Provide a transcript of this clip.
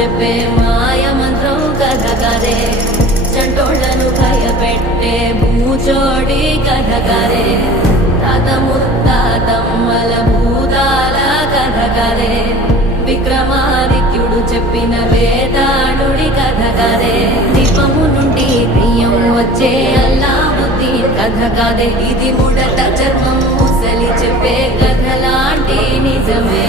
చెప్పే మాయ మంత్రం కథ కదే చంటోళ్లను భయపెట్టే భూచోడి కథ కదే తాత ముత్తాతమ్మల భూతాల కథ కదే విక్రమాదిత్యుడు చెప్పిన వేదాళుడి కథ కదే దీపము నుండి బియ్యం వచ్చే అల్లావుద్దీన్ కథ కదే ఇది ముడత చర్మం ముసలి చెప్పే కథ లాంటి నిజమే